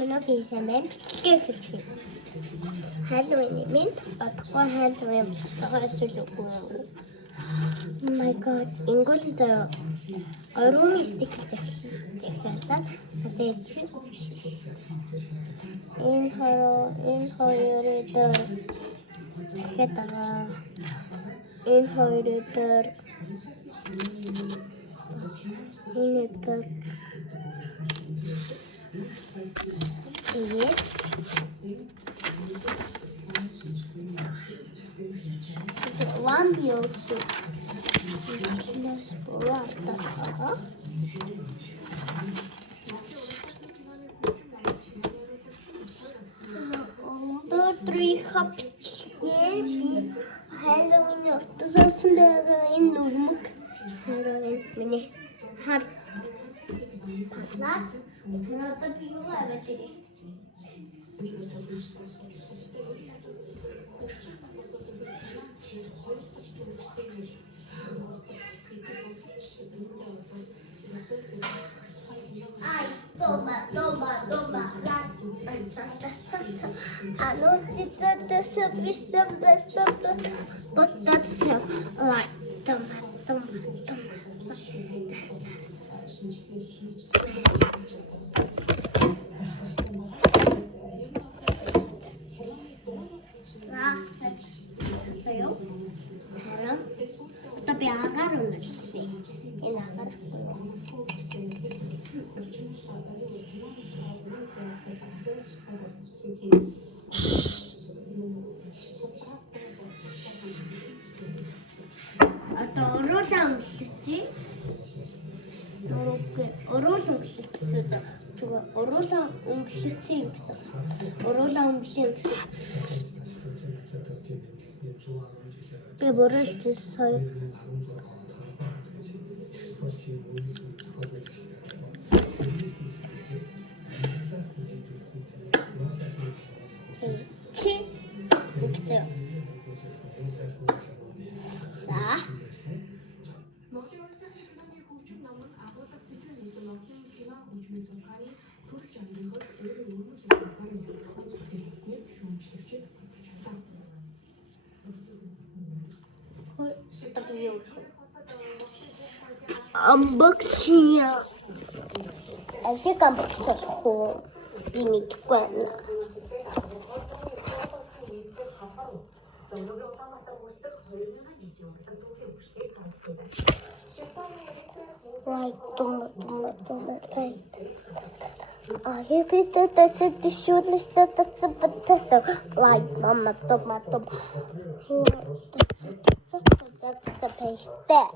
Миногийн самбай бичлэгээ эхэлж байна. Halloween минь бодохгүй Halloween болцоогоо эсвэл үгүй юу? Oh my god. Ингүүл заяа. Орон стикер захиалаад тэгээд чи энэ хоёроо дээр дахиад энэ хоёроо дээр энэ дээр yes. One beauty. Let's go out. Three cups. Halloween. This is in Nurmuk. Halloween. Mini. Har. Last. Another thing. Ai, toma. I know that but that's like toma. Sa'yo? Harap? Tapi akaroon na siya. Inakarap ko. Ata оруулаа өмсөж. Оруулаа өмсөж. Чуга оруулаа өмсөж юм гэсэн. Оруулаа өмсөж. Би боролч сая. Чи гэж. За. Unboxing. I think unboxing home. You need to go now. Right, right. I bet that's it. The should list that's a potato. Like tomato. That's the paste there.